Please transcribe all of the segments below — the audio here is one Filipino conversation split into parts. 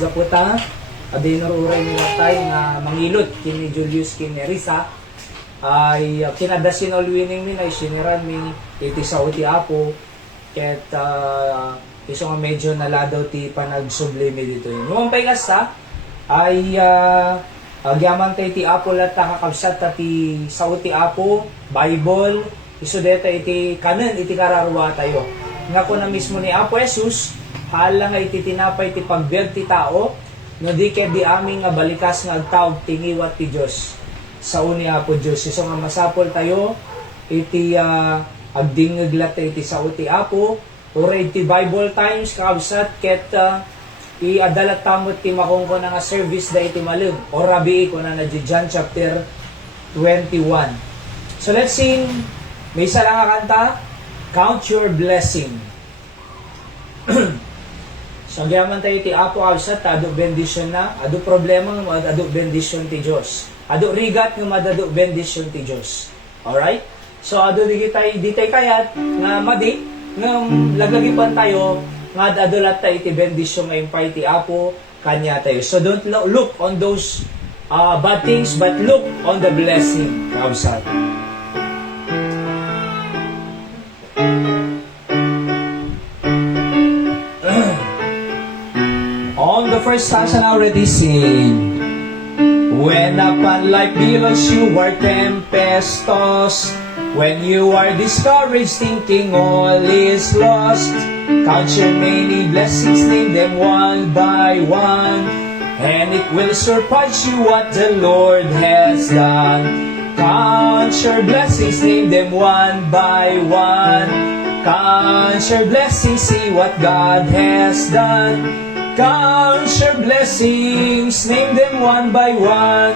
Gaputa, adinoruray nila tayo nga mangilot kini Julius kini Risa ay kinadasinol winning min ay siniran mi iti sa uti apo ket iso nga medyo naladaw ti panagsublime dito yun. Yung paigasta ay agyaman tayo ti apo lat kakakabsat ti sa uti apo Bible iso deta iti kanan iti kararwa tayo nga ko na mismo ni Apo Jesus hala nga iti tinapay ti pagbiag ti tao no di ket di aming nga balikas nga agtawag tingiwat ti Dios sa uni Apo Dios iso nga masapol tayo iti agdingeglat iti sa uti Apo oray ti Bible Times kakabsat ket iadalat tamot ti makongko na nga service da iti malug o rabii ko na John chapter 21. So let's sing may isa lang nga kanta, Count Your Blessing. Sagyaman tayo ti Apo Absat, ado bendisyon na, ado problema nga ado bendisyon ti Diyos. Ado rigat nga madado bendisyon ti Diyos. Alright? So ado di tay kayat nga madi nga lagagipan tayo nga ado lat tayo ti bendisyon nga impay ti Apo kanya tayo. So don't look on those bad things but look on the blessing. Absat. On the first stanza I already sing. When upon life billows you are tempestuous, when you are discouraged thinking all is lost, count your many blessings, name them one by one, and it will surprise you what the Lord has done. Count your blessings, name them one by one, count your blessings, see what God has done. Count your blessings, name them one by one.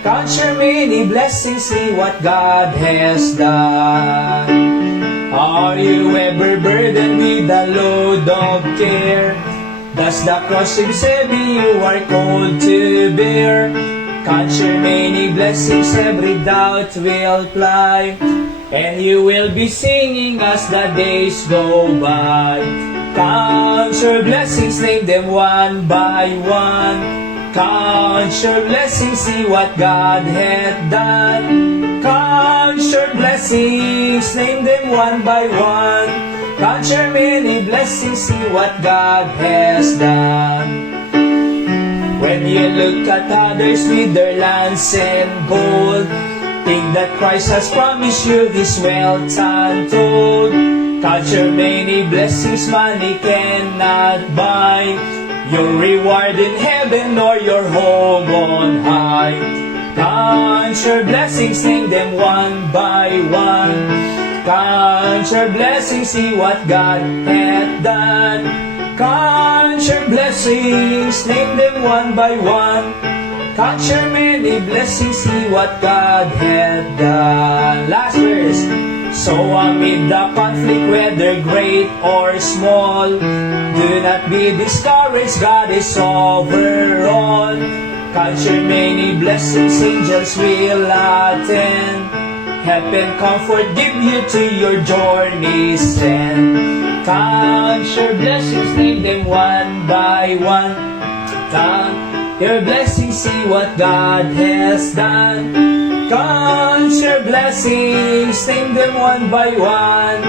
Count your many blessings, see what God has done. Are you ever burdened with a load of care? Does the cross seem heavy you are called to bear? Count your many blessings, every doubt will fly, and you will be singing as the days go by. Count your blessings, name them one by one. Count your blessings, see what God hath done. Count your blessings, name them one by one. Count your many blessings, see what God has done. When you look at others with their lands and gold, think that Christ has promised you His wealth untold. Count your many blessings, money cannot buy your reward in heaven or your home on high. Count your blessings, name them one by one. Count your blessings, see what God hath done. Count your blessings, name them one by one. Count your many blessings, see what God hath done. Last verse. So amid the conflict, whether great or small, do not be discouraged, God is over all. Count your many blessings, angels will attend, help and comfort give you to your journey's end. Count your blessings, name them one by one. Count your blessings, see what God has done. Count your blessings, name them one by one.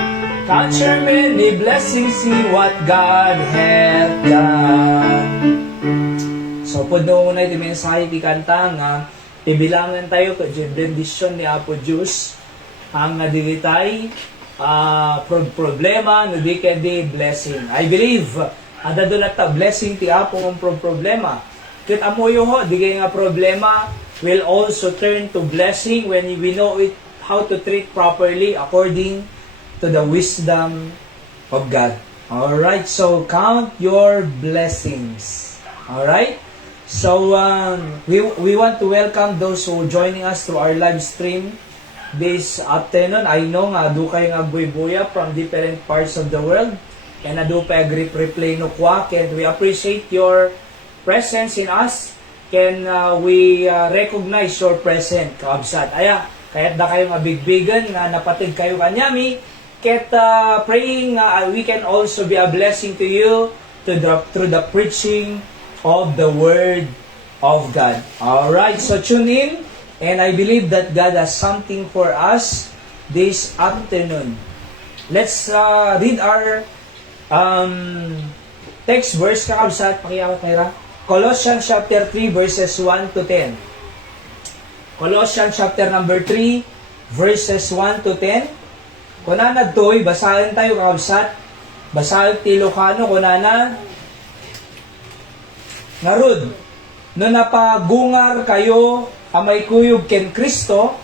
Count your many blessings, see what God hath done. So, po doon na iti mensahe ti kanta nga tibilangan tayo ko di bendisyon ni Apo Diyos ang nadilitay problema no di kedi blessing. I believe adadulat ta blessing ti Apo ng problema. Kit amoyo ho di kay nga problema will also turn to blessing when we know it how to treat properly according to the wisdom of God. Alright, so count your blessings. Alright? So, we want to welcome those who joining us through our live stream this afternoon. I know nga, adu kayo nga buya from different parts of the world. And adu pa replay no kwak. And we appreciate your presence in us. Can we recognize your presence, kaabsat. Aya, kahit na kayo nga bigbigan, nga napatid kayo kanyami, ket praying we can also be a blessing to you through the preaching of the Word of God. Alright, so tune in, and I believe that God has something for us this afternoon. Let's read our text verse, kakabsat, pakiyawat Mayra. Colossians chapter 3 verses 1 to 10. Colossians chapter number 3 verses 1 to 10. Kunana to'y, basahin tayo kakabsat. Basahin ti Ilocano, kunana. Ngarud, no napagungar kayo amay kuyog ken Kristo,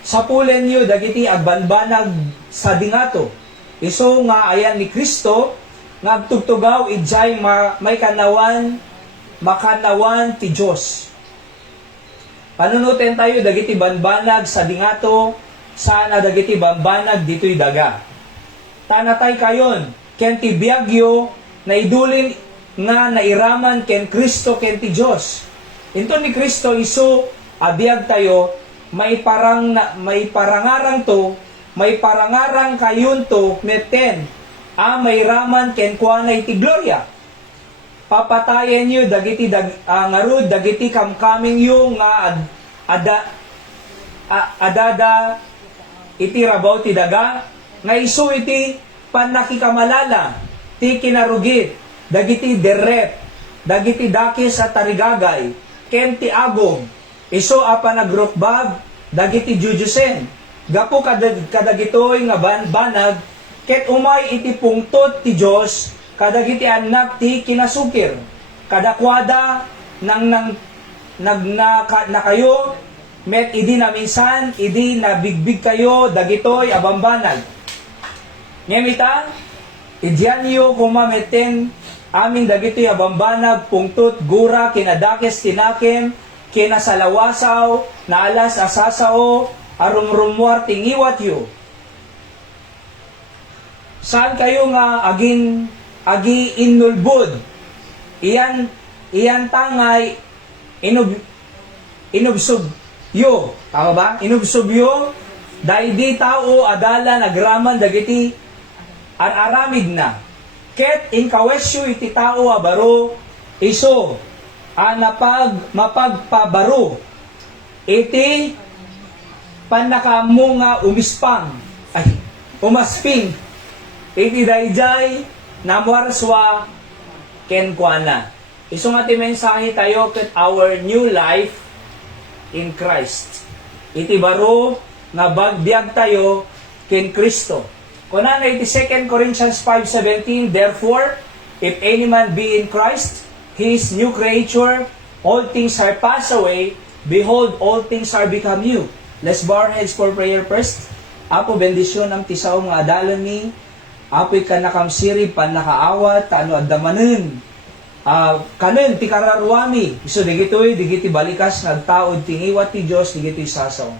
sapulen nyo dagiti agbanbanag sa dingato. Iso nga ayan ni Kristo, nga agtugtugaw idjay may kanawan, makanawan ti Diyos. Panunutin tayo dagiti banbanag sa dingato, sana dagiti banbanag dito'y daga. Tanatay kayon, ken ti biagyo, na idulin nga nairaman ken Kristo ken ti Diyos. Ito ni Kristo iso, abiyag tayo, may parangarang to, may parangarang kayon to, meten, may raman ken kuanay ti gloria. Papatayen nyo, dagiti ngarud, dagiti kamkaming yung nga adada, iti rabaw ti daga, nga iso iti panakikamalala, ti kinarugit, dagiti deret, dagiti dakis at tarigagay, ken ti agom, iso nagrukbab, dagiti jujusen, gapo kadagitoy nga banag, ket umay iti pungtot ti Diyos, kadagiti anak ti kinasukir, kadakwada nang na kayo, met idi na minsan, idi na bigbig kayo, dagitoy abambanag. Ngemita, idyan niyo kumameten, amin dagitoy abambanag, pungtot, gura, kinadakes, tinakem, kinasalawasaw, naalas asasao, arumrumwar tingiwat yu. Saan kayo nga agi inulbud? Iyan tangay inubsub yo. Tama ba? Inubsub yo, dahil di tao adala nagraman dagiti aramid na. Ket inkawesyo iti tao abaro iso mapagpabaro iti panakamunga umasping iti dayjay namwarswa ken kuana. Iso nga ti mensahe tayo ket our new life in Christ. Iti baro nga bagbiag tayo ken Kristo. Kunana iti 2 Corinthians 5:17, therefore, if any man be in Christ, he is new creature, all things are passed away, behold, all things are become new. Let's bow our heads for prayer first. Apo, bendisyon ang tisaw nga adalan ni, apo'y kanakamsirib, panakaawat, tano adamanen, kanen, ti kararwami, iso digiti balikas, nagtaod, tingiwat ti Diyos, digito'y sasaw.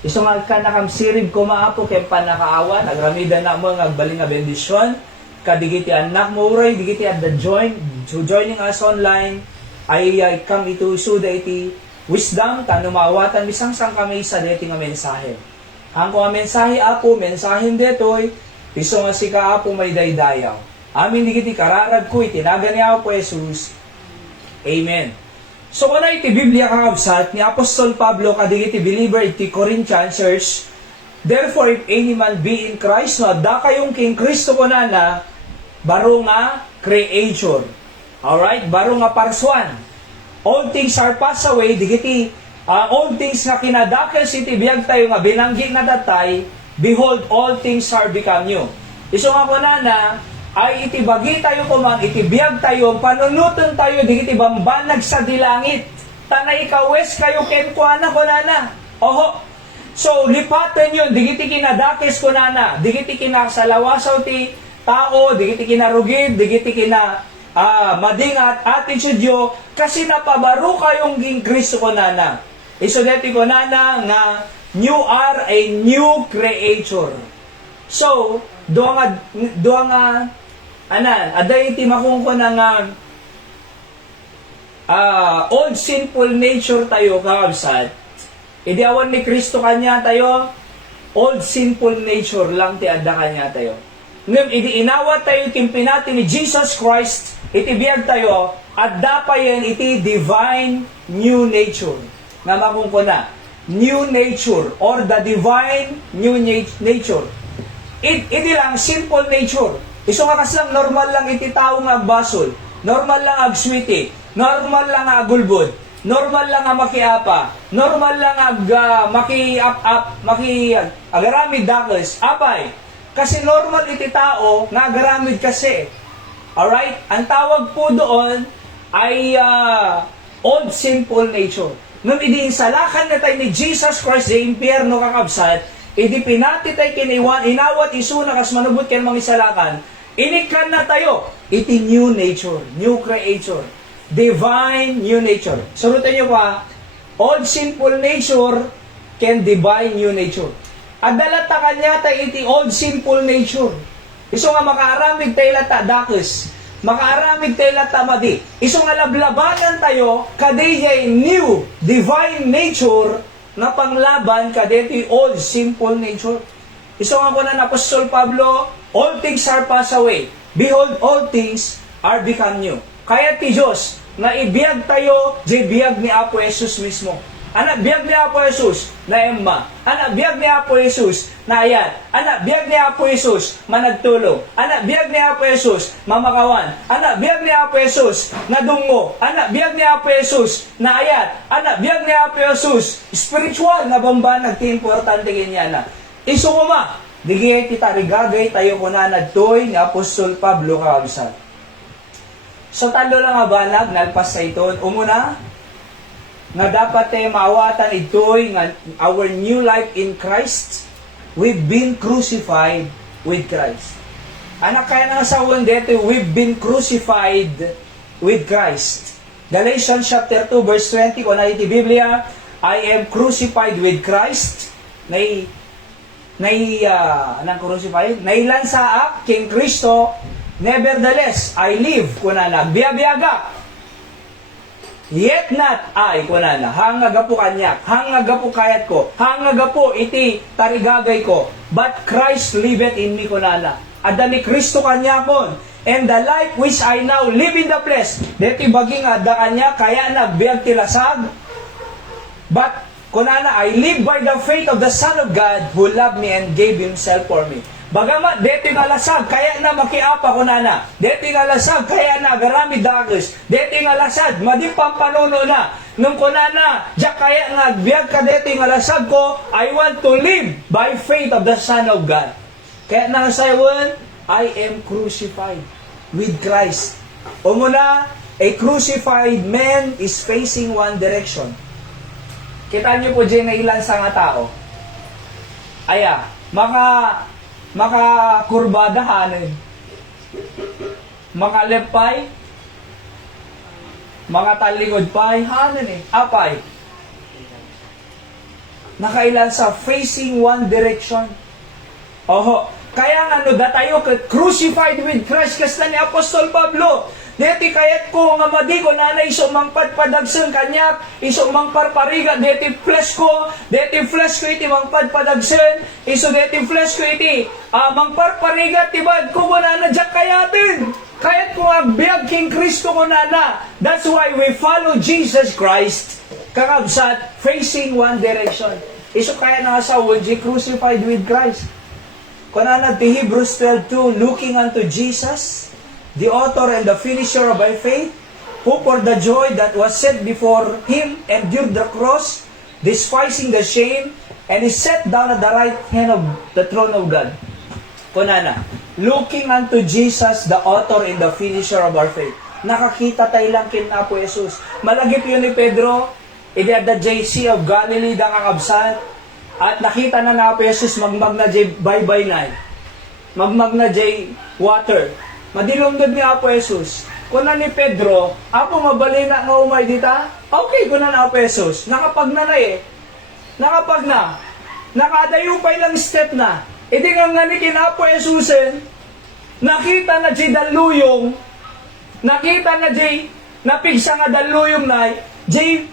Iso nga kanakamsirib ko maapo, kaya panakaawan, agramida na mo, agbaling nga bendisyon, kadigiti anak mo, uray, digiti at the joining us online, ay come ito, isuda iti wisdom, tano maawatan, bisang kami sa deti nga mensahe. Ang kung mensahe apo, mensahe detoy, iso nga sika apo may daydayaw. Amin digiti kararag ko, itinaga niya po Jesus. Amen. So kuna iti Biblia kakabsat ni Apostol Pablo kadigiti believer iti Corinthian church, therefore if any man be in Christ, no, da kayong king Kristo kunana, baro nga creator. Alright, baro nga parsuan. All things are passed away, digiti all things nga kinadakes iti biyag tayo nga binanggi na datay, behold, all things are become new. Iso nga kunana, ay itibagi tayo kuman, itibiyag tayo, panunutan tayo, digiti bambanag sa dilangit. Tanay ikawes kayo kenkuana kunana. Oho. So, lipatan yun, digiti kinadakes kunana, digiti kinasalawasaw ti tao, digiti kinarugid, digiti madingat, attitude yo, kasi napabaro kayong ging Kristo kunana. Iso deti kunana nga, you are a new creator. So, doa nga, aday iti makungko na nga, old sinful nature tayo, kakabsat. Idiawan ni Kristo kanya tayo, old sinful nature lang ti adda kanya tayo. Ngam, idi inawat tayo, timpinati ni Jesus Christ, itibiyag tayo, At dapayen iti divine new nature. Nga makungkuna, new nature or the divine new nature. Iti lang simple nature. Iso nga kaslang normal lang iti tao nga agbasol. Normal lang agswiti. Normal lang agulbod. Normal lang nga makiapa. Normal lang agaramid dakes. Apay. Kasi normal iti tao nga agaramid kasi. Alright? Ang tawag po doon ay old simple nature. Nung idiinsalakan na tayo ni Jesus Christ sa impyerno kakabsat, idi pinati tayo kiniwan, inawat isuna kas manubot kayo mga isalakan, inikan na tayo, iti new nature, new creature, divine new nature. Surutan nyo pa, old simple nature can divine new nature. At dalata kanya tayo iti old simple nature. Iso nga makaaramig tayo lata dakes, makaaramig tayo lata madi. Iso nga lablabanan tayo, kadiyay new divine nature na panglaban kadeti old simple nature. Iso nga ko na Apostol Pablo, all things are passed away. Behold, all things are become new. Kaya ti Diyos, na ibiyag tayo, di biyag ni Apo Jesus mismo. Anak, biyag ni Apo Jesus na Emma. Anak, biyag ni Apo Jesus na Ayat. Anak, biyag ni Apo Jesus managtulo. Anak, biyag ni Apo Jesus mamakawan. Anak, biyag ni Apo Jesus na dungo. Anak, biyag ni Apo Jesus na Ayat. Anak, biyag ni Apo Jesus spiritual na bambanag ti importante ganyan na. Iso ko ma, digay kita rigagay tayo ko na nagtoy ni Apostol Pablo kakabsat. So talo lang nga banag, nalpas sa iton. Umuna, nga dapat maawatan ito'y nga our new life in Christ, we've been crucified with Christ. Anak kaya nga sa dito, we've been crucified with Christ. Galatians chapter 2 verse 20, kung naiti Biblia, I am crucified with Christ. Anong crucified? Nailan sa ak, King Kristo, nevertheless, I live, kuna nagbiyabiyaga. Yet not I, kunana, hangaga po kanyak, hangaga po kayat ko, hangaga po iti tarigagay ko, but Christ liveth in me, kunana. Adda ni Kristo kanyakon, and the life which I now live in the flesh, deti baging adda kanya, kaya nagbiag tilasag, but, kunana, I live by the faith of the Son of God, who loved me and gave Himself for me. Bagamat deti nga lasag, kaya na makiapa ko nana. Deti nga lasag, kaya na garami dagos. Deti nga lasag, madimpang panuno na. Nung kunana, diya kaya nga biyag ka deti nga lasag ko, I want to live by faith of the Son of God. Kaya na sa iwan, I am crucified with Christ. O muna, a crucified man is facing one direction. Kita niyo po dyan na ilan sa nga tao. Aya, makakurbadahanin, makalepay, mga talikod pay, hanin apay. Nakailan sa facing one direction. Oho, kaya nga da tayo crucified with Christ, kasla ni Apostol Pablo. Deti kayat ko nga madigo na iso mang padpadagsen kanyak, iso mang parpariga, deti flesh ko iti mang padpadagsen, iso deti flesh ko iti mang parpariga, tibad ko na dyak kayatin. Kayat ko nga biyag King Kristo ko na. That's why we follow Jesus Christ, kakabsat, facing one direction. Iso kaya na sa crucified with Christ. Kunana ti Hebrews 12:2, looking unto Jesus, the author and the finisher of our faith, who for the joy that was set before Him endured the cross, despising the shame, and is set down at the right hand of the throne of God. Kunana, looking unto Jesus, the author and the finisher of our faith. Nakakita tayo lang kin Apo Jesus. Malagip yun ni Pedro, at the JC of Galilee da kakabsan, at nakita na Apo Jesus magmag na jay bye-bye na. Magmag na jay water. Madilungdod ni Apo Jesus. Kuna ni Pedro, Apo mabali na nga umay dita? Okay, kuna na Apo Jesus. Nakapag na Nakapag na. Nakadayupay lang step na. Iti nga nga ni Apo Jesusen, nakita na jay daluyong, nakita na jay, napigsa nga daluyong na, jay,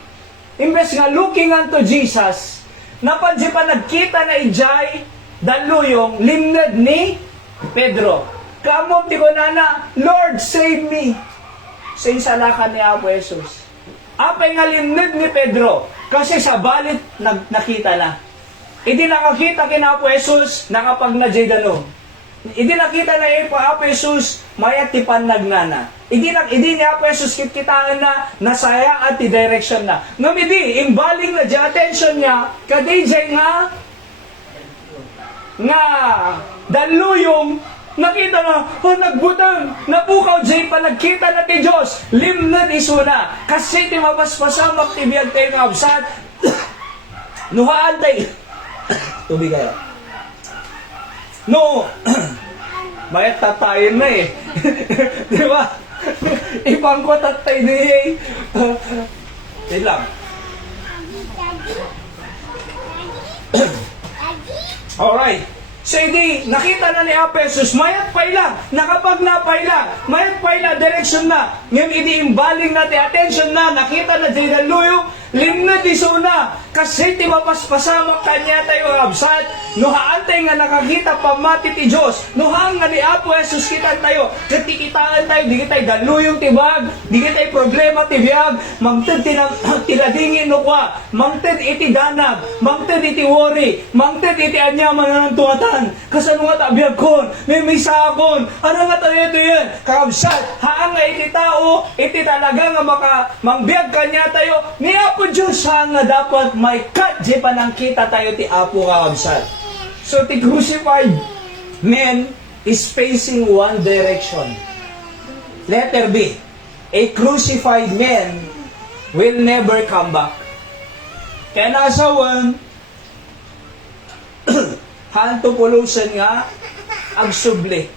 imbes nga looking unto Jesus, napansi pa nagkita na ijay, daluyong, limned ni Pedro. Kamom ti ko nana, Lord, save me. sa insalakan ni Apo Jesus. Apay nga linid ni Pedro, kasi sa balit nakita na. Idi nakakita kina Apo Jesus, nakapag na jay danom. Idi nakita na Apo Jesus, mayat ti pannagnana. Idi ni Apo Jesus kitkitaan na, nasaya at ti direction na. Ngam idi, imbaling na di attention niya, kaday jay nga daluyong nakita na, nagbutang, napukaw jay pa, nagkita na ti Diyos, limnad isuna, kasi ti mapaspasamak ti biyag tayo nga absat, nuhaan tayo, tubig kayo. No, mayat tatayin na eh. Di ba? Ibang ko tatay na eh. Wait lang. Alright. So, hindi, nakita na ni Apo Jesus, mayat paila, nakapag napaila, mayat paila, direction na. Ngayon, hindi imbaling na ti attention na, nakita na di daluyong, limnad iso na, kasi ti mapaspasamak kanya tayo absat, nuhaantay nga nakakita pamati ti Diyos, nuhang nga ni Apo Jesus kitan tayo, katikitaan tayo, di kitay daluyong tibag, di kitay problema tibiyag, mangtid tiladingin no kwa, mangtid iti danag, mangtid iti worry, mangtid iti anyaman ng tuwatan, kasano nga tabiyag kon, may sakon, ano nga tayo ito yan, kaabsat, haan nga iti tao, iti talaga nga mangbiag kanya tayo, ni Apo Diyos haan nga dapat may kat di panangkita tayo ti Apo kaabsat. So, the crucified man is facing one direction. Letter B. A crucified man will never come back. Kaya nasawan, hanto pulusan nga, agsubli.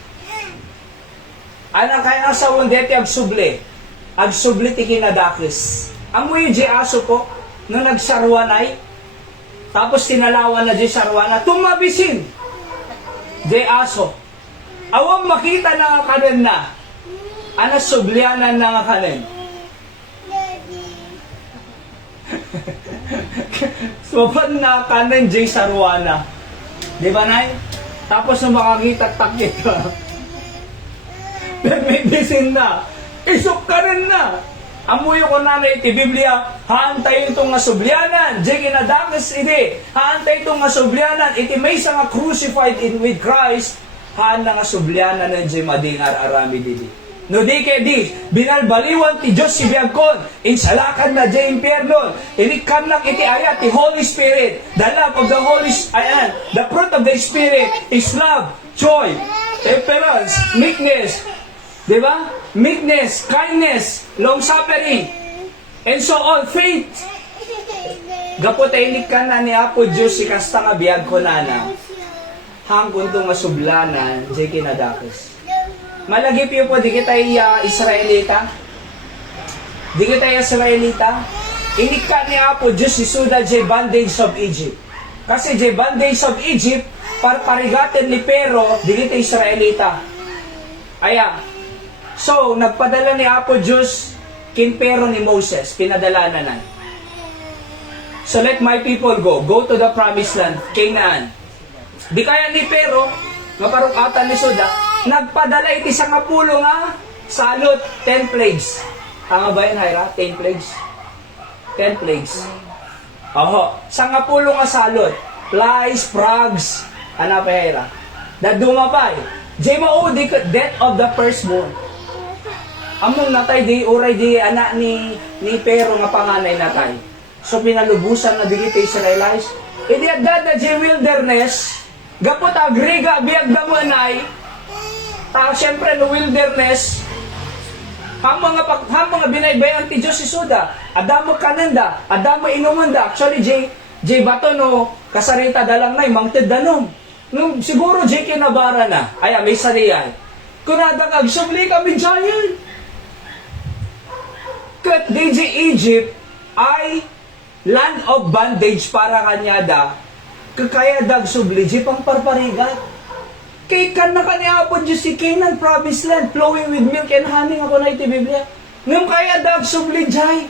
Ana kaya nasawan deti agsubli. Agsubli ti kinadakis. Amoy di aso po, nung nagsarwanay, tapos tinalawan na di sarwana, tumabisin. Di aso. Awang makita na nga kanin na. Anas sublianan na nga kanin. Sopan na kanin di sarwana. Di ba, Nay? Tapos nung makakita takit ka. Pero may bisin na. Isok ka rin na. Amuyo ko na iti Biblia, haantay itong nga sublianan, di kinadakis iti, haantay itong nga sublianan, iti may sa nga crucified with Christ, haan na nga sublianan ng di madingar arami didi. No di kaya di, binalbaliwan ti Diyos si Biagkon, insalakan na di impyernon, inikan lang iti ayat, ti Holy Spirit, the love of the Holy Spirit, the fruit of the Spirit is love, joy, temperance, meekness, diba? Meekness, kindness, long-suffering, and so all faith. Gapotainik ka na ni Apo Diyos si kasta nga biyag ko nana. Hangkon to nga sublanan, di kinadakis. Malagip yun po, di kita Israelita. Di kita Israelita. Inik ka ni Apo Diyos si Suda di bandage of Egypt. Kasi di bandage of Egypt, parigatin ni Pero, di kita Israelita. Aya, so, nagpadala ni Apo Diyos kinpero ni Moses, pinadala na na. So, let my people go to the promised land, Canaan. Di kaya ni Pero, nga parukatan ni Suda, nagpadala iti sa kapulo nga, salot, 10 plagues. Tama ba yun, Hyra? 10 plagues? 10 plagues. Oho, sa kapulo nga salot, flies, frogs, ano pa, Hyra? Dadumapay. Jemao, death of the firstborn. Among natay di uray di anak ni Pero nga panganay natay. So pinalubusan na digit Israelites. Idi adda di wilderness, gapot agriga biag damanay. Ta syempre no wilderness. Ham mga binaybayan ti Dios si Suda. Adamo kananda, adamo inumanda. Actually J bato no kasarita dalang nay mangted danom. Nung siguro J kinabara na. Ay may sariyay. Kunadang agsubli kami giant. Kat DJ Egypt ay land of bondage para kanyada, kakaya dag subli, pang parparigat. Kay kan na kanya Apo Diyos si Canaan, promised land, flowing with milk and honey, ako na iti Biblia. Ngam kaya dag subli jay,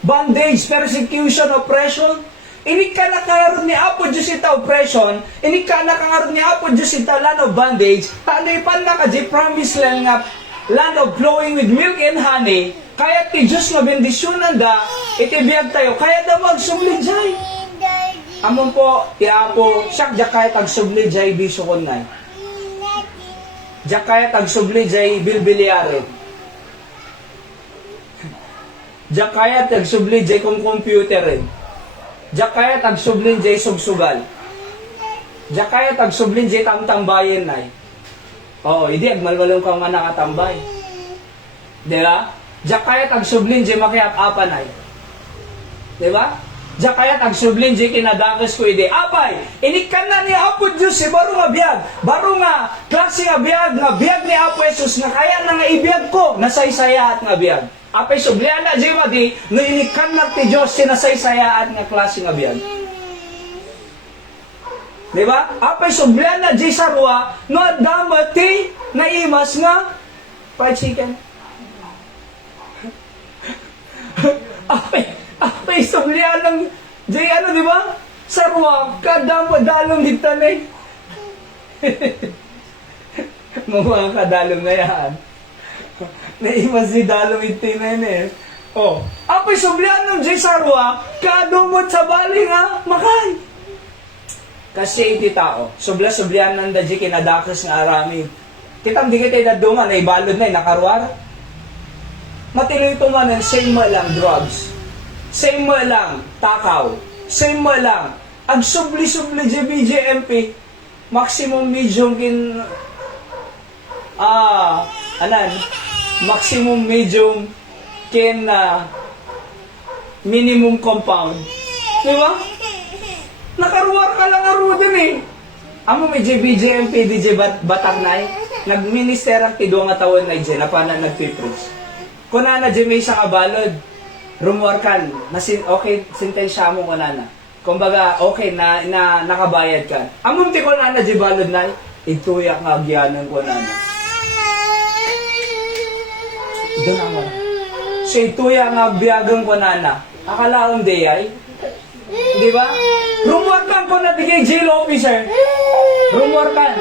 bondage, persecution, oppression. Ini ka na karoon ni Apo Diyos ita oppression, ini ka na karoon ni Apo Diyos ita land of bondage, ano ipan na ka di promised land nga land of flowing with milk and honey, kaya ti Diyos nga bendisyonan da, itibiyag tayo, kaya da magsubli jay. Amon po, ti Apo, siyak ja kaya tagsubli jay bisukon ngay. Ja kaya tagsubli jay bilbiliare. Ja kaya tagsubli jay kung computer rin. Ja kaya tagsubli jay sugsugal. Ja kaya tagsubli jay tamtambayan nay. Oo, hindi agmalwalong ka nga nakatambay. Di ba? Diya kaya tagsublin di makiap-apan ay. Di ba? Diya kaya tagsublin di kinadakas ko ide. Apay, inikan na ni Apo Diyos si baro nga biyag. Baro nga, klase nga biyag ni Apo Jesus nga kaya na nga ibiyag ko, nasaysaya at nga biyag. Apay, sublihan na di ba di, no inikan na ti Diyos si nasaysaya at nga klase nga biyag. Di ba? Apay, sublihan na di sarwa, no damati na imas nga fried chicken. Apay, sublihan ng di ano, di ba? Sarwa, kadalong hitan eh. Mga kadalong na yan. Naimas si dalong hitin na yun eh. Oh, apay, sublihan ng di sarwa, kadumot sa bali nga, makay. Kasi iti tao, subla-sublihan ng dadji kinadakas nga aramid. Kitang di kita idadungan, na ibalod na, nakarwar. Matiloy ito man, same mo lang drugs. Same mo lang takaw. Same mo lang, ang subli-subli BJMP, maximum medium kin, maximum medium kin, minimum compound. Di ba? Nakaruwar ka lang aro din eh. Amo may JBJMP, DJ Batang Nay, nag-minister ang tidwa nga tawon na dyan, na pa na nag-preach. Kuna na dyan may isang abalod, rumuwar kan, okay, sintensya mo kuna na. Kumbaga, okay, na nakabayad ka. Among ti kuna na dyan balod na, ituyak nga agyanan kuna na. Doon ako. So ituyak nga agyagan kuna na. Akala kong day ay, di ba? Rumuwar kan ko na digay jail officer. Rumuwar kan.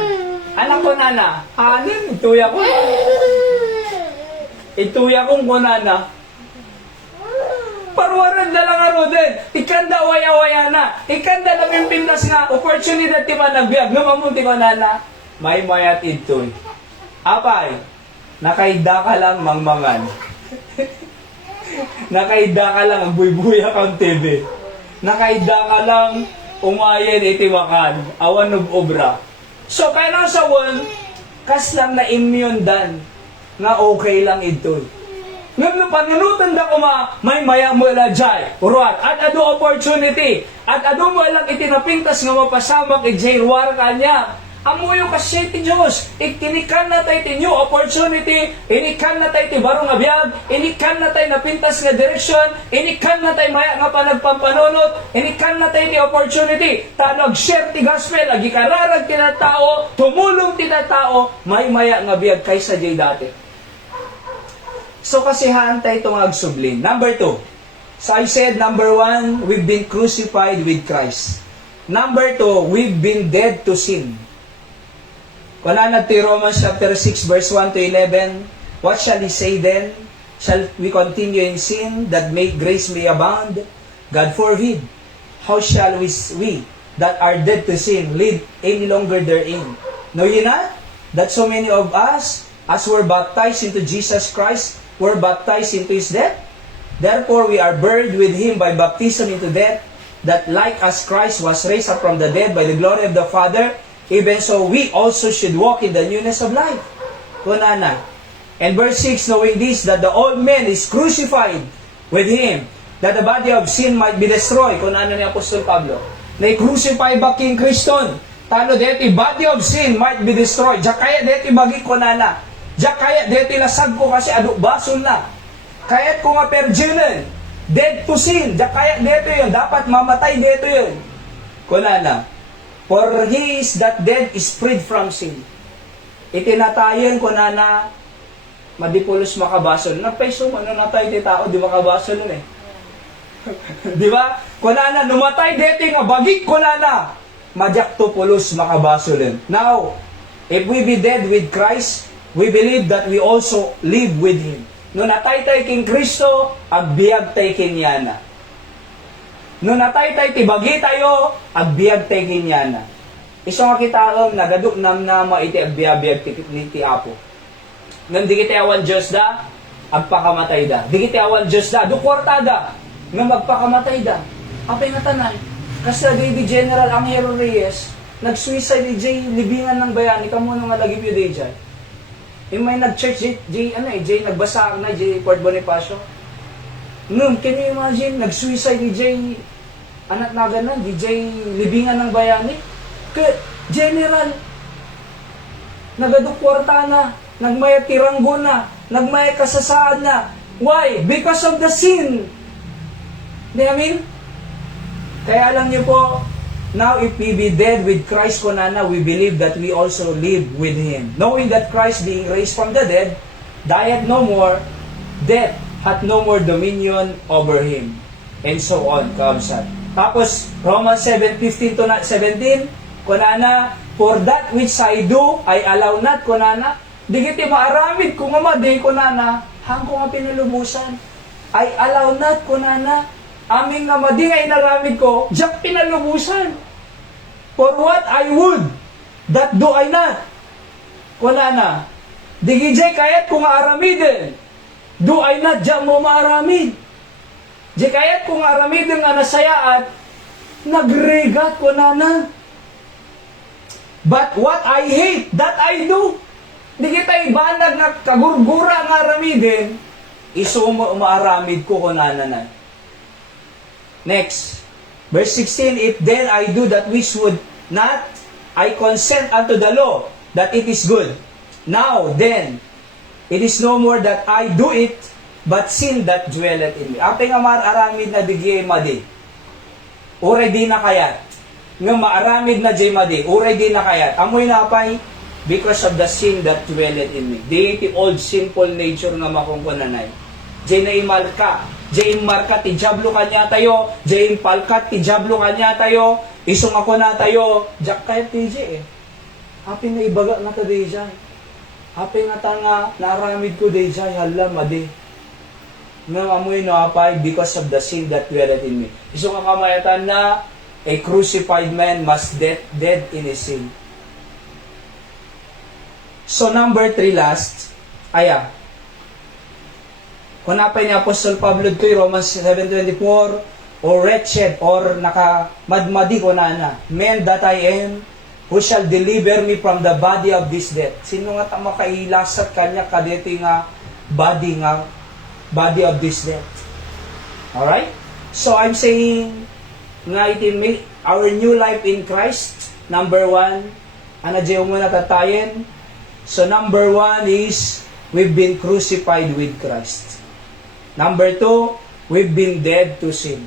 Anak ko na na. Anin, ituya ko. Ituya kong kunana. Parwaran na lang aro din. Ikanda waya-waya na. Ikanda na pimpintas nga. Opportunity ti pa nagbiag. Numamunti ko nana. May mayat itoy. Apay, nakaida ka lang mangmangan. Nakaida ka lang ang buy-buya kang TV. Nakaida ka lang umayen itiwakan. Awan ng obra. So, kaya lang sa one, kas lang na immune dan, nga okay lang ito. Ngayon, panunutan da ko may maya mo ila jay, uruat, at ado opportunity, at ado mo lang itinapintas nga mapasamak i-jay ruar kanya. Amuyo kasi ti Diyos, ikinikan na tayo ti new opportunity, inikan na tayo ti barong abiyag, inikan na tayo napintas nga direksyon, inikan na tayo maya nga panagpampanunot, inikan na tayo ti opportunity, nag-share ti gospel, agi kararag ti na tao, tumulong ti na tao, may maya nga biyag kaysa jay dati. So kasihan tayo itong agsublin. Number 2. So I said, number 1, we've been crucified with Christ. Number 2, we've been dead to sin. Wala na ti Romans chapter 6 verse 1 to 11. What shall we say then? Shall we continue in sin that grace may abound? God forbid. How shall we that are dead to sin live any longer therein? Know ye not that so many of us, as were baptized into Jesus Christ, were baptized into His death? Therefore we are buried with Him by baptism into death, that like as Christ was raised up from the dead by the glory of the Father, even so we also should walk in the newness of life. Kunana. And verse 6, knowing this, that the old man is crucified with Him, that the body of sin might be destroyed. Kunana ni Apostol Pablo. Na-crucify ba King Kriston? Tano deti body of sin might be destroyed. Diya kaya deti bagi kunana. Diya kaya deti lasag ko kasi aduk basol na. Kaya't ko nga perjunan. Dead to sin. Diya kaya deti yun. Dapat mamatay deti yun. Kunana. For he is that dead is freed from sin. Itinatayan ko na madipulos makabasol. Nagpaiso, na tayo di tao, di makabasol nun eh. Di ba? Kunana, numatay deti nga, bagik kunana, madyak to pulos makabasol nun. Now, if we be dead with Christ, we believe that we also live with Him. No natay tay king Kristo, agbiag tay kinyana. No natay tay tibagi tayo, agbiag tay kinyana. Iso nga kita nagaduk nam na maiti agbiag ti Apo. Ngam di kita awan Diyos da, agpakamatay da. Di kita awan Diyos da, dukwarta da, ngam agpakamatay da. Apay nga tanan, kasi di General Angelo Reyes, nag-suicide di Jay, libingan ng bayani, kamo nung alagip yun di Jay. Yung may nag-church, Jay, nagbasa na, Jay Port Bonifacio. Can you imagine, nag-suicide di Jay, anak na ganan, di Jay, libingan ng bayani. General, nagadukwarta na, nagmaya tiranggo na, nagmaya kasasaan na. Why? Because of the sin. Di amin? Kaya alam niyo po, now if we be dead with Christ kunana, we believe that we also live with Him. Knowing that Christ being raised from the dead, dieth no more, death hath no more dominion over Him. And so on, kaabsat. Tapos, Romans 7:15 to 17, kunana, for that which I do, I allow not, kunana, digiti maaramid kung amadi, kunana, hang ko nga pinalumusan. I allow not, kunana, aming amadi nga inaramid ko, diyak pinalumusan. For what I would, that do I not. Kunana, digijay kayat kung aramidin, do I not, diyak mo maaramid. Di kayat kung aramidin nga nasayaat, nagregat, kunana. But what I hate, that I do. Di kita ibanag na kagurgura nga aramidin, iso umaaramid ko kunana na. Next, verse 16, if then I do that which would not, I consent unto the law, that it is good. Now, then, it is no more that I do it, but sin that dwelleth in me. Apay nga maaramid na digay madi. Uray di na kayat. Nga maaramid na jay madi. Uray di na kayat. Amoy na apay, because of the sin that dwelleth in me. Di iti old sinful nature nga makungkunanay. Jay na imal ka. Jay marka ti jablo kanya tayo. Jay palkat ti jablo kanya tayo. Isong ako na tayo. Jak kaya ti jay eh. Happy na ibaga nga ta di jay. Happy nga ta nga naramid ko di jay. Hala madi. Nga amoy na apay because of the sin that dwelleth in me. Isong kamayatan na a crucified man must dead in his sin. So number 3 last, kung napay ni Apostol Pablo ito, Romans 7:24, or wretched, or nakamadmadi ko na, man that I am, who shall deliver me from the body of this death. Sino nga makailasat kanya kadito nga body of this death. Alright? So I'm saying, nga itin our new life in Christ, number 1, anadyaw mo natatayin. So number 1 is, we've been crucified with Christ. Number 2, we've been dead to sin.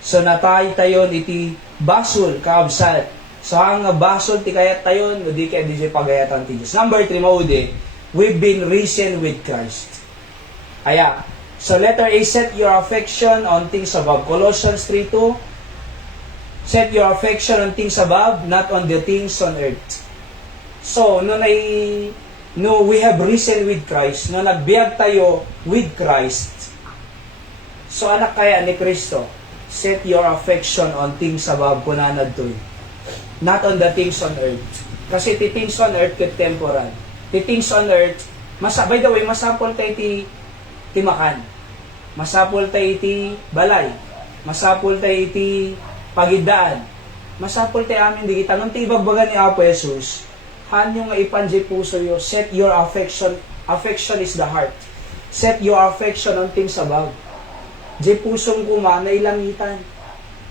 So natay tayon iti basol kaabsat. So ang basol ti kayat tayon, no di kaya di pagayatan ti Diyos. Number 3, maude, we've been risen with Christ. So letter A, set your affection on things above. Colossians 3:2, set your affection on things above, not on the things on earth. So, we have risen with Christ, no nagbiag tayo with Christ. So, anak kaya ni Kristo, set your affection on things above, kunanad to. Not on the things on earth. Kasi the things on earth ket temporal. The things on earth, by the way, masapol tayo ti makan. Masapol tayo ti balay. Masapol tayo ti pagidaan. Masapol tayo amin di kita. Nung ti ibagbaga ni Apo Jesus, hanyo nga ipanjay puso yo, set your affection is the heart. Set your affection on things above. Jay pusong kuma na ilangitan.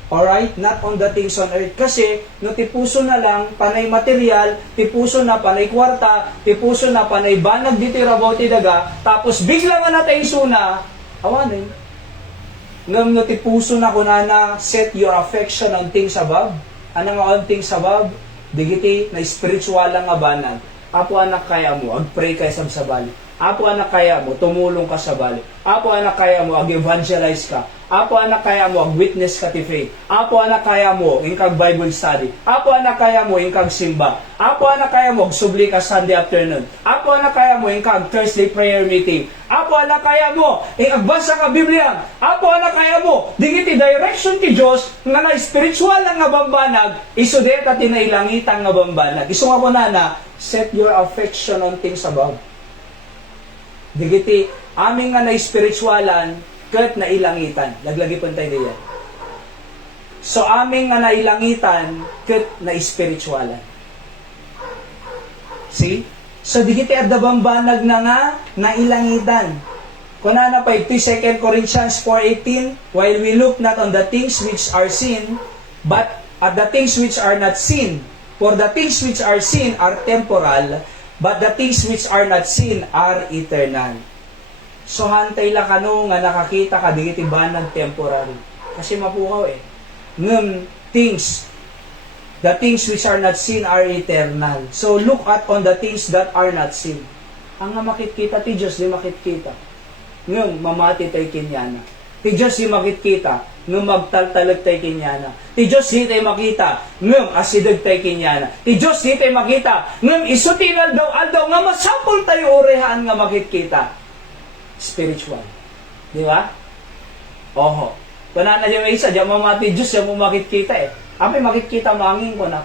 Alright? Not on the things on earth. Kasi, no ti puso na lang, panay material, ti puso na panay kwarta, ti puso na panay banag dito rabaw ti daga, tapos bigla nga natay suna, awanin. Ngam no ti puso na kunana, set your affection on things above. Ano nga on things above? Digiti na spiritual lang nga banag. Apo anak kaya mo, agpray kay sabsabali. Apo anak kaya mo, tumulong ka sa bali. Apo anak kaya mo, ag-evangelize ka. Apo anak kaya mo, ag-witness ka ti faith. Apo anak kaya mo, ingkag Bible study. Apo anak kaya mo, ingkag simba. Apo anak kaya mo, subli ka Sunday afternoon. Apo anak kaya mo, ingkag Thursday prayer meeting. Apo anak kaya mo, agbasa ka Biblia. Apo anak kaya mo, digiti direction ti Diyos, nga na spiritual nga bambanag, isudeta tinailangitan nga bambanag. Iso nga po na, set your affection on things above. Digiti, aming nga na-spiritualan, kat na ilangitan. Laglagi po tayo diyan. So, aming nga na ilangitan, kat na spiritualan. See? So, digiti adabambanag na nga na ilangitan. Kunana pa ito, 2 Corinthians 4:18, while we look not on the things which are seen, but at the things which are not seen. For the things which are seen are temporal, but the things which are not seen are eternal. So, hantay la kano nga nakakita ka digiti banag temporary. Kasi mapukaw Ngam things, the things which are not seen are eternal. So, look at on the things that are not seen. Ang nga makikita ti Diyos, di makikita. Ngam mamati tayo kinyana. Ti Diyos di makikita, ngam magtaltalag tayo kinyana. Ti Diyos di tayo makita, ngam asidag tayo kinyana. Ti Diyos di tayo makita, ngam isutinal daw, nga masapol tayo orehaan nga makikita. Spiritual. Di ba? Oho. Kung na dyan may isa, dyan mamati Diyos, dyan mo makikita Apay makikita mangin ko na.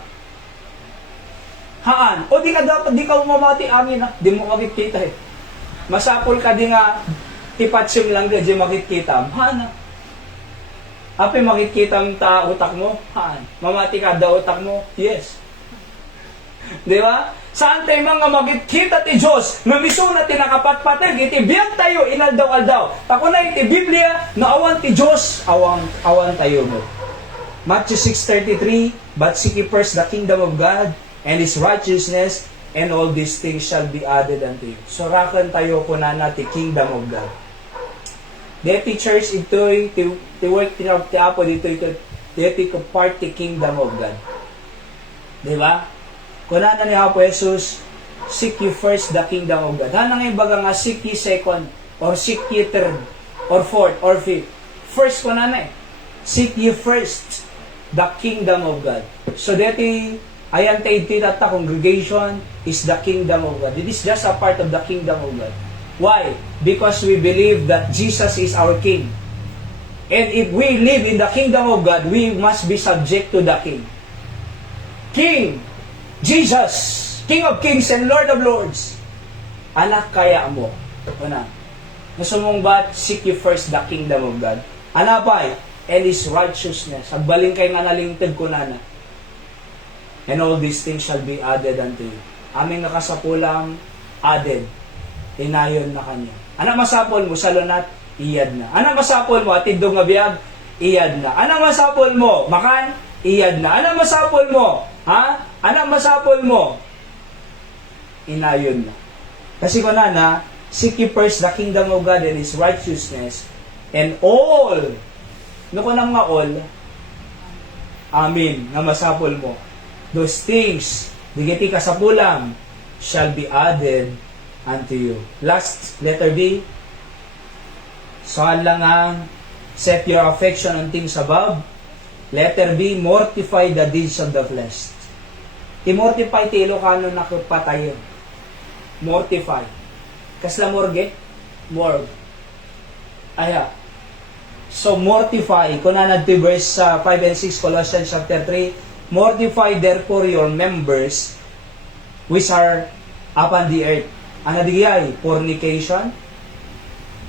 Haan? O di ka dapat, di ka mamati angin di mo makikita Masapol ka di nga, tipatsing lang dyan makikita. Haan Apay makikita ang utak mo? Haan? Mamati ka da utak mo? Yes. Di ba? Saan tayo mga magkita ti Diyos, nga miso na tinakapatpatag, iti biyag tayo, inaldaw-aldaw. Tako na iti Biblia, na awan ti Diyos, awan tayo mo. Matthew 6:33, but seek ye first the kingdom of God, and His righteousness, and all these things shall be added unto you. So, rakan tayo po na ti kingdom of God. Deti church, ito'y, ti work, ti apo dito, deti ko part ti kingdom of God. Diba? Kung na ni Apo Jesus, seek you first the kingdom of God. Hanang yung baga nga, seek ye second, or seek ye third, or fourth, or fifth. First ko na seek ye first the kingdom of God. So, deti, ayan tayo titata congregation is the kingdom of God. It is just a part of the kingdom of God. Why? Because we believe that Jesus is our King. And if we live in the kingdom of God, we must be subject to the King. King! Jesus, King of Kings and Lord of Lords. Anak kaya mo. Una. Gusto mong ba, seek you first the kingdom of God. Anapay, and His righteousness. Agbaling kay nga nalingtid ko na. And all these things shall be added unto you. Aming nakasapulang added. Inayon na kanya. Anak masapol mo, salonat, iyad na. Anak masapol mo, atidong nga biyag, iyad na. Anak masapol mo, makan, iyad na. Anak masapol mo, ha? Anak masapol mo, inayon na. Kasi kung na, seek ye first the kingdom of God and His righteousness, and all, nakunang nga all, amin, nga masapol mo, those things, digiti kasapulang, shall be added unto you. Last, letter B, saan lang ang set your affection on things above. Letter B, mortify the deeds of the flesh. I-mortify ti Ilocano na kapatayin. Mortify. Kasla morgue? Morgue. Aya. So, mortify. Kung na to verse 5 and 6, Colossians chapter 3, mortify therefore your members which are upon the earth. Ano digay? Fornication.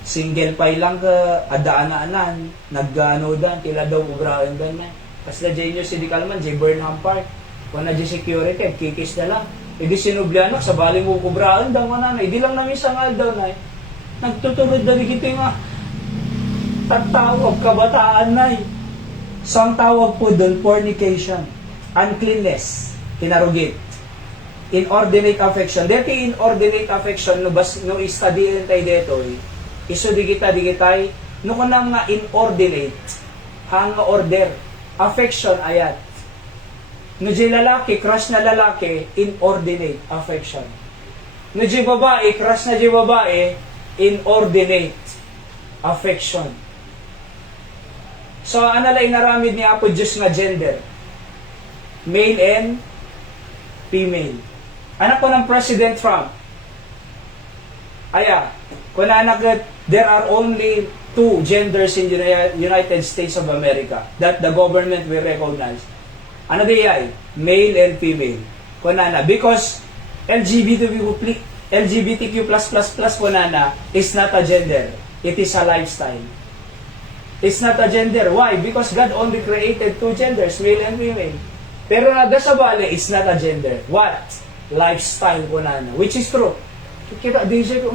Single pa lang ka, adaan-aanan, nag-ano dan, tila daw ubrahan dan na. Kasla dyan nyo si Di Kalman, J. Burnham Park. Kung na security, kikis na lang. Hindi sinublianak, sa bali mo kubraan daw na. Hindi lang namin sangal daw na. Nagtutunod na rin nga. Tagtawag, kabataan na. So, ang tawag po doon, fornication. Uncleanness. Kinarugit. Inordinate affection. Dito inordinate affection, no study rin tayo dito iso digitay, no ko na nga inordinate. Hanga order. Affection, ayat. No di lalaki, crush na lalaki, inordinate affection. No di babae, crush na di babae, inordinate affection. So, analay naramid ni Apo Diyos nga gender. Male and female. Anak ko ng President Trump. Aya, kung anak, there are only two genders in the United States of America that the government will recognize. Ano di ay? Male and female. Kung because LGBTQ+++ kung is not a gender. It is a lifestyle. It's not a gender. Why? Because God only created two genders, male and female. Pero nagasabali, it's not a gender. What? Lifestyle ko which is true. Kita, DJ ko,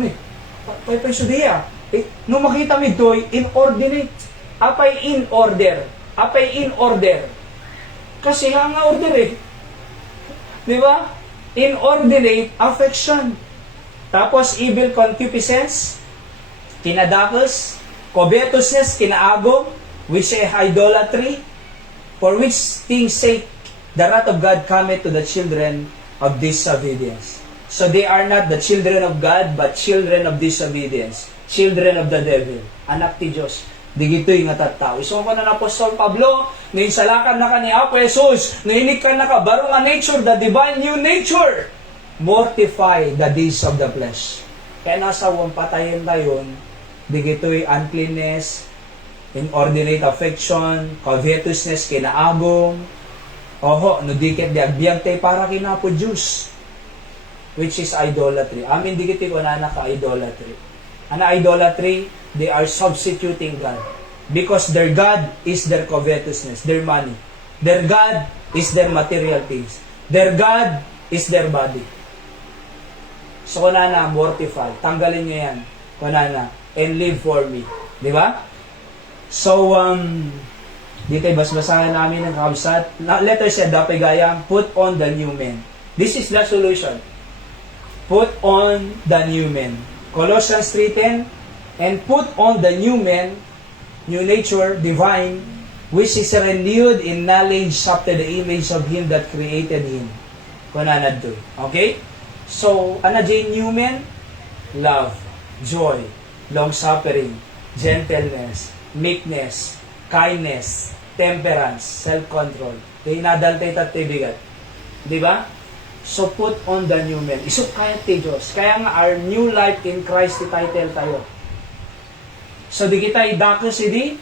pa'y sudiya. Nung makita mi doy, inordinate. Apay in order. Apay in order. Kasi nga order Di ba? Inordinate affection. Tapos evil concupiscence, kinadakos, covetousness, kinaagom, which is idolatry, for which things sake the wrath of God cometh to the children of disobedience. So they are not the children of God, but children of disobedience, children of the devil, anak ti Diyos. Digito'y nga tattao. So ko na Apostol Pablo, niinsalakan na ka ni Apo Jesus, niinig ka na ka, barong a nature, the divine new nature, mortify the deeds of the flesh. Kaya nasa huwang patayin tayo, digito'y uncleanness, inordinate affection, covetousness, kinaagom, no dikit di agbyang tayo para kinapo Diyos, which is idolatry. Amin digito'y kunana ka idolatry. Ana idolatry? They are substituting God. Because their God is their covetousness, their money. Their God is their material things. Their God is their body. So kunana, mortify. Tanggalin nyo yan. Kunana, and live for me. Di ba? So, dito basbasahan namin ng kabsat. Letter said, dapat gayam, put on the new man. This is the solution. Put on the new man. Colossians 3:10, and put on the new man, new nature, divine, which is renewed in knowledge after the image of Him that created him. Kunanad to. Okay? So, ano dyan new man? Love, joy, long-suffering, gentleness, meekness, kindness, temperance, self-control. Kaya inadaltay tattibigat. Di ba? So, put on the new man. Isok kaya ti Diyos. Kaya nga, our new life in Christ, the title tayo. So, di kita idakos hindi?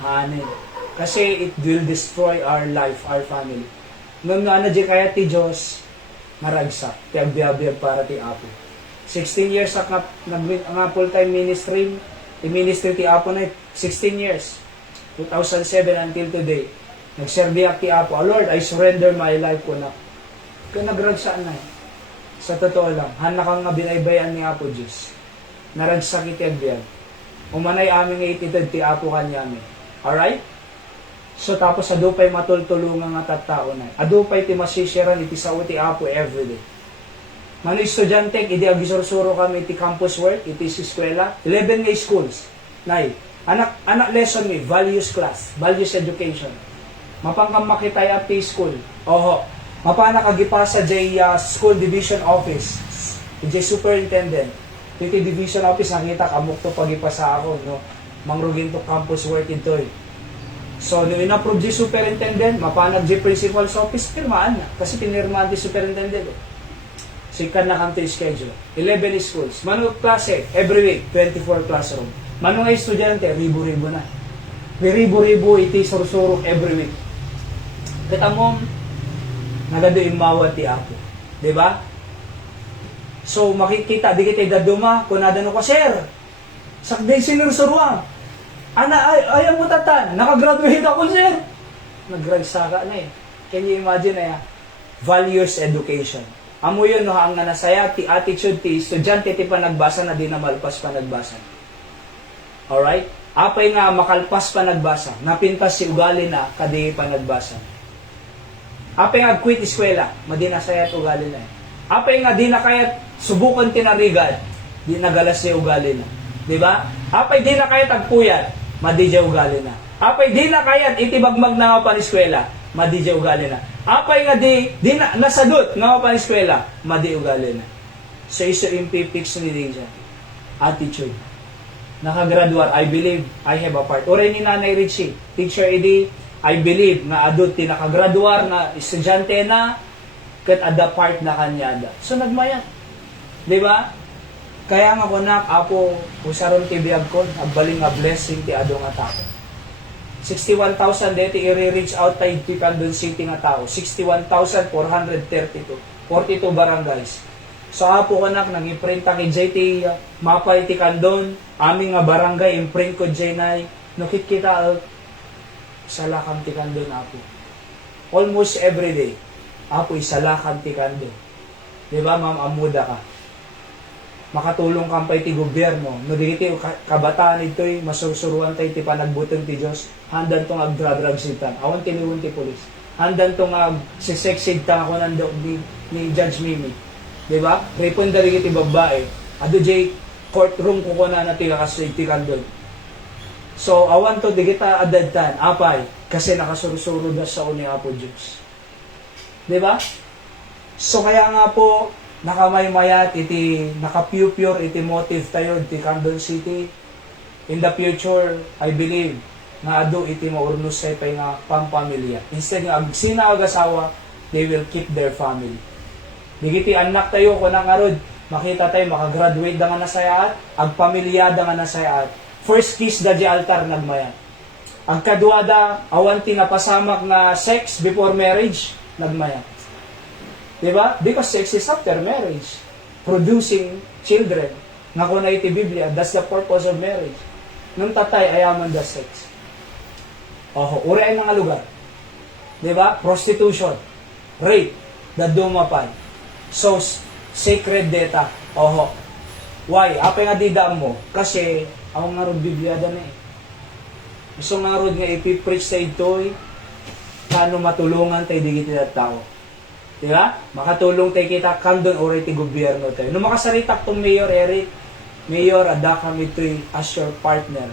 Hanin. Kasi it will destroy our life, our family. Ngam nga na di kaya ti Diyos, maragsak. Ti agbiabiyab para ti Apo. 16 years nga full-time ministry ti Apo na 16 years. 2007 until today. Nagserbiak ti Apo. Lord, I surrender my life ko na. Kaya nagragsaan na Sa totoo lang, hanak nga binaybayan ni Apo Diyos. Naragsak iti agbiab. Umanay aming ititad ti Apo kanyami. Alright? So tapos adupay matultulungan nga tattao na. Adupay ti masisiran iti sao ti Apo everyday. Mano estudyante, idi agisursuro kami iti campus work, iti eskwela, 11 nga schools. Nay, anak lesson mi, values class, values education. Mapangkam makitay at ti school. Mapana kagipasa jay school division office. Jay superintendent. Iti division office, nakita kamuk to pagipasa ako, no? Mangrugin to campus work ito So, nung in-approve di superintendent, mapanag di principal's office, pirmaan na. Kasi pinirmaan di superintendent. Sikan na kang schedule. 11 schools. Manong klase, every week, 24 classroom. Manong nga estudyante, ribu-ribu na. Ribu-ribu iti sursuro every week. Kita mo, nagado imawat ti Apo. Diba? So, makikita, di kita idaduma, kung nadano ko, sir, sakday sinursuruan. Ayaw mo tatan, nakagraduate ako, sir. Nagragsaka na Can you imagine values education. Amo yun, no, ang nanasaya, ti attitude, ti estudyante, ti panagbasa na di na malpas panagbasa. Alright? Apay nga makalpas panagbasa, napintas si ugali na, kadi panagbasa. Apay nga quit eskwela, madinasaya at ugali na Apay nga di na kayat subukan tinarigad, di nagalas si ugali na. Diba? Apay di na kayat agpuyat, madidya ugali na. Apay di na kayat itibagmag na nga paniskwela, madidya ugali na. Apay nga di na nasadot nga paniskwela, madi ugali na. So iso impipix ni dyan. Attitude. Nakagraduar, I believe, I have a part. Oray ni Nanay Richie, teacher edi, I believe, nga adult ti nakagraduar, na estudyante na, kat ada part na kanyada. So nagmayat. Di ba? Kaya nga ko na, apo, usaron ti biyag ko, agbaling nga blessing ti ado nga tao. 61,000 deti i-reach out tayo ti Candon City nga tao. 61,432. 42 barangays. So apo ko nak, nang i-print ang JT, mapay ti Candon, aming nga barangay, imprint ko J9, nukit kita, salakam ti Candon, apo. Almost every day, apo, isalakam ti Candon. Diba, ma'am, amuda ka. Makatulong kampay ti gobyerno. No digiti kabataan ito'y masursuruan tayo ti panagbutong ti Diyos. Handan tong agdradrag sitan. Awan tiniwon ti polis. Handan tong sisexig ta ako ni Judge Mimi. Diba? Ripon da digiti babae. Ado jay courtroom ko na ti kakasig ti Candon. So awan to digita adadtan. Apay. Kasi nakasursuro da sa uni Apo Diyos. Diba? So kaya nga po, nakamaymayat iti naka-pure iti motive tayo iti Candon City. In the future, I believe nga ado iti maurnos say pay nga pampamilya. Instead nga sina ag-asawa, they will keep their family. Digiti anak tayo ko nang arod, makita tayo makagraduate da nga nasayaat, agpamilya da nga nasayaat. First kiss da di altar nagmayat. Agkaduada awanti nga pasamak na sex before marriage nagmayat. Diba? Because sex is after marriage. Producing children. Nga kung na iti Biblia, that's the purpose of marriage. Nung tatay, ayaman the sex. Oho, uri ay mga lugar. Diba? Prostitution. Rape. Dadumapan. So, sacred data. Oho. Why? Apay nga didaan mo. Kasi, ang nga rin Biblia na eh. Gusto nga rin nga ipipreach sa ito'y paano matulungan tayo digiti na tao. Diba? Makatulong tayo kita Candon or iti gobyerno tayo. Nung makasalitak tong Mayor Eric, Mayor, ada kami ito'y as your partner.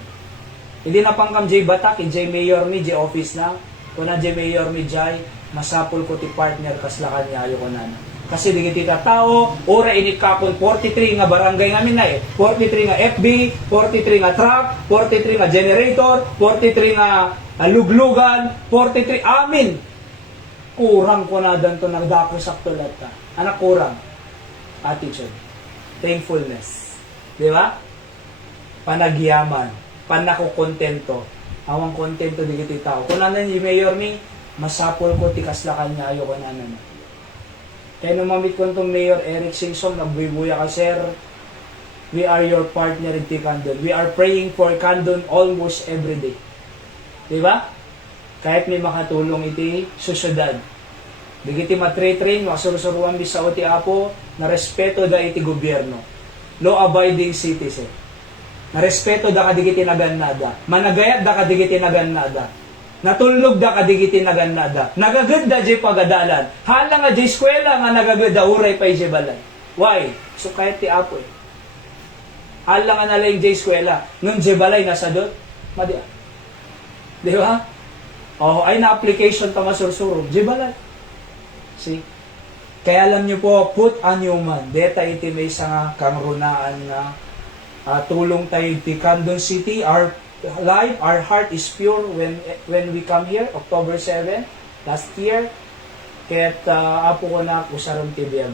Hindi na pang kam J Batak, J Mayor mi, J Office na. Kung na J Mayor mi, J, masapol ko ti partner, kaslakan niya, ayo ko na. Kasi di kita tao, ora init kapon 43 nga barangay ngamin na eh. 43 nga FB, 43 nga truck, 43 nga generator, 43 nga luglugan, 43 amin. Kurang ko na danto nagdako sakto lahat. Anak kurang. Attitude. Thankfulness. Di ba? Panagyaman. Panakukontento. Awang kontento di kiti tao. Kung nanan yung mayor mi, masapol ko tikaslakan niya ayo ko nanan. Kaya nung mamit ko itong Mayor Eric Singson, nagbubuya ka, sir, we are your partner in Candon. We are praying for Candon almost every day. Di ba? Kahit may makatulong iti susyudad. Digiti matretrain, makasursuruan bisa o ti Apo, na respeto da iti gobyerno. Law-abiding citizen. Na respeto da kadigiti nagannada. Managayat da kadigiti nagannada. Natulog da kadigiti nagannada. Nagagad da di pagadalan. Hala nga di eskwela nga nagagad da uray pa iti balay. Why? So kahit ti Apo eh. Hala nga nalang di eskwela. Nung di balay nasa dot, madia. Di ba? Oh, ay na application ta masursuro. Jibalay. See? Kaya alam niyo po, put a new man. Deta iti may nga kangrunaan na tulong tayo iti Candon City. Our life, our heart is pure when we come here, October 7, last year. Kaya't apo ko na usaron tibiyag.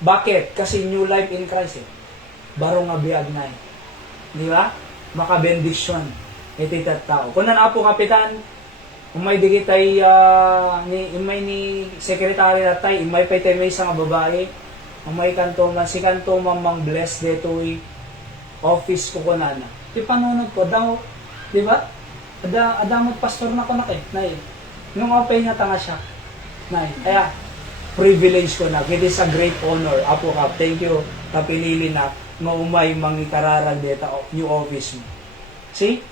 Bakit? Kasi new life in Christ eh. Baro nga biyag na eh. Di ba? Makabendisyon. Iti tao. Kung nan Apo Kapitan, umay digitay imay ni sekretary natay, imay pay tay may isang babae, umay kanto man si kanto mamang bless detoy office ko kunana. Di panunod ko daw, di ba? Ada mo pastor na ko na kay, nay. Nung apay nga tanga siya. Nay, kaya privilege ko na. It is a great honor. Apo Kap, thank you. Kapilili na nga umay mangikararag deta new office mo. See?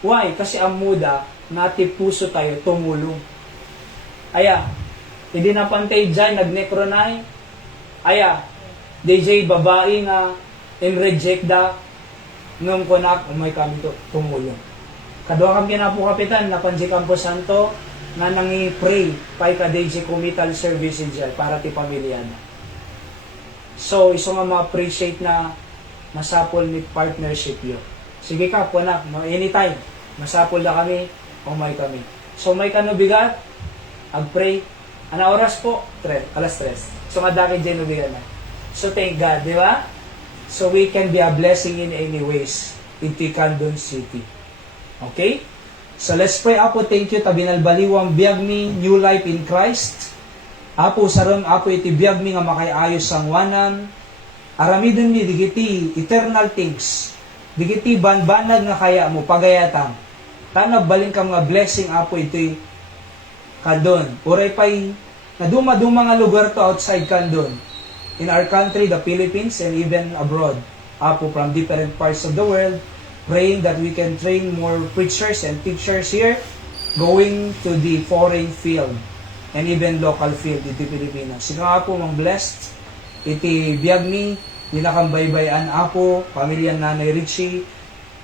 Why? Kasi ang muda, nati puso tayo, tumulong. Aya, hindi na pantay dyan, nagnekronay. Aya, DJ babae nga, in-reject da, ngam ko na, umay kami to, tumulong. Kadwa kami na po kapitan, napansi Campo Santo, na nangi-pray, pay ka DJ committal service dyan, para ti pamilya na. So, iso nga ma-appreciate na masapol ni partnership yo. Sige ka, po na, no, anytime. Masapol na kami, o may kami. So, may kanubigat, ag-pray. Ana oras po? 3, alas 3. So, nga daki dyan nubigan na. So, thank God, di ba? So, we can be a blessing in any ways into Candon City. Okay? So, let's pray. Apo, thank you. Tabinalbaliwang biyag mi, new life in Christ. Apo, saron, apo, iti biyag mi nga makayayos sang wanan. Aramidon mi, digiti, eternal things. Digiti, banbanag nga kaya mo, pagayatang. Tanag baling ka mga blessing, apo, ito'y Candon. Uray pa'y, na duma-duma nga lugar to outside Candon. In our country, the Philippines, and even abroad. Apo, from different parts of the world, praying that we can train more preachers and teachers here, going to the foreign field, and even local field, iti Pilipinas. Sige nga po, mang blessed, iti biyag mi, ninakambaybayan apo, pamilya Nanay Richie,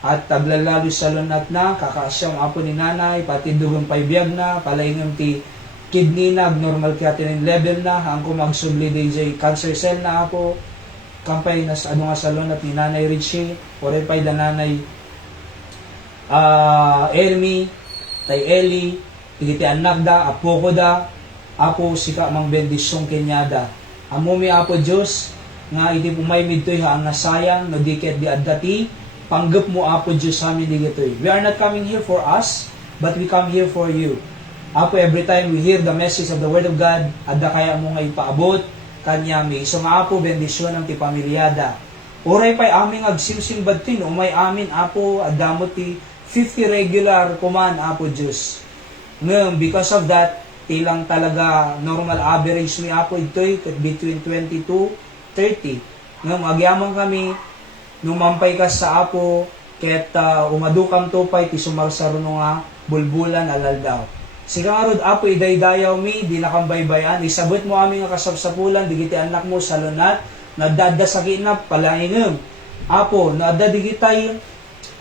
at tablalalo sa lunat na, kakaasyam apo ni nanay, pati dugang paibiyag na, palaingam ti kidney na, abnormal creatinine level na, hangko magsubli DJ cancer cell na apo, kampay na sa ano nga sa lunat ni Nanay Richie, oray pa'y da nanay Elmi, tay Eli, iti anak da, apo ko da, apo sika mang bendisyong kenyada. Amumi apo Diyos, nga iti pumay midtoy ha ang nasayang, no diket di addati, panggap mo apo Diyos sa amin digitoy. We are not coming here for us, but we come here for you. Apo, every time we hear the message of the Word of God, adda kaya mo nga ipaabot, kanyami. So nga apo, bendisyon ng ti pamilyada. Oray pa'y aming agsimsimbad tin, umay amin apo, adamot ti 50 regular kuman apo Diyos. Ngayon, because of that, tilang talaga normal average ni apo ito'y between 20 to 30. Ngayon, agyaman kami, numampay ka sa apo, ket umadukam tupay, ti sumarsaro nga bulbulan alaldaw. Siga nga rod, apo, idaydayaw mi, di nakambaybayan, isabot mo aming nga kasapsapulan, digiti anak mo sa lunat, nadada sa kinap, palaingam. Apo, nadada digitay,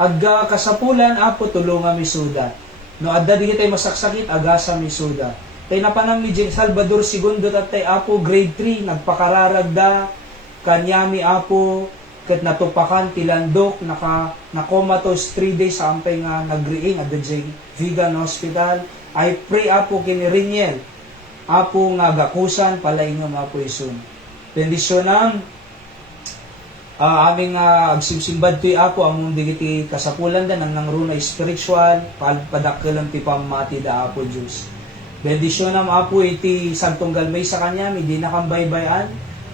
agga kasapulan, apo, tulungan mi suda. No, adda digitay masaksakit, agasa mi suda. Tay napanang ni Jeng Salvador II at tay apo, grade 3, nagpakararagda, kanyami apo, ket natupakan tilandok, nakomatos 3 days sa ampay nga nagriing at the Vegan Hospital. I pray apo kini Riniel, apo nga gakusan, palaingam apo isun. Bendisyonam, aming agsimsimbad to'y apo, among digiti kasapulan da, nang nangruna spiritual, padakkelam ti pamati da apo Diyos. Bendisyonam apo iti santong galmay sa kanya, hindi nakambaybayan,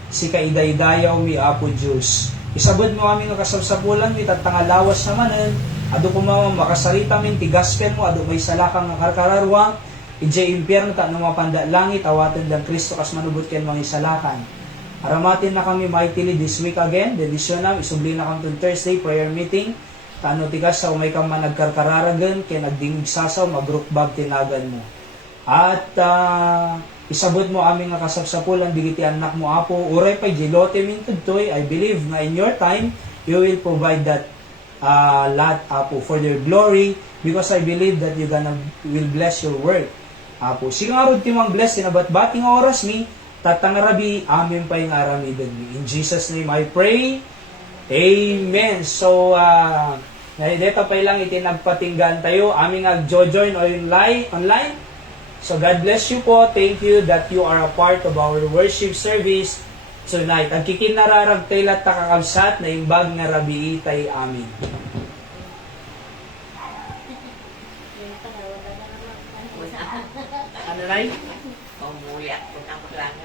si kaidaydayaw mi apo Diyos. Isabot mo aming kasapsapulan, itatangalawas namanen, ado kumama makasarita min, ti gospel mo, ado may salakang nakarkararwa, ijay impyerno, ta numapanda langit, awatan lang Kristo, kas manubot ken mga isalakan. Aramatin na kami mightily this week again, dedisyon isubli na kami Thursday prayer meeting, tano tigas sa umay kang managkarkararagan, kaya nagdingig sasaw, magrukbag tinagan mo. At isabot mo aming nga kasapsapulan, digiti anak mo apo, uray pa jilote min tudtoy. I believe na in your time, you will provide that lot apo for your glory, because I believe that you will bless your word. Apo, sige nga rod timang bless, tinabat-bati nga oras mi, tatangarabi, amin pa yung aramidon mi. In Jesus' name I pray, Amen. So, dito pa lang itinagpatinggan tayo, aming ag-join online. So, God bless you po. Thank you that you are a part of our worship service tonight. Ang kikinararag tayo lahat takakabsat na imbag nga rabi itay amin. Ano na yun? Umuyak ko ng lang.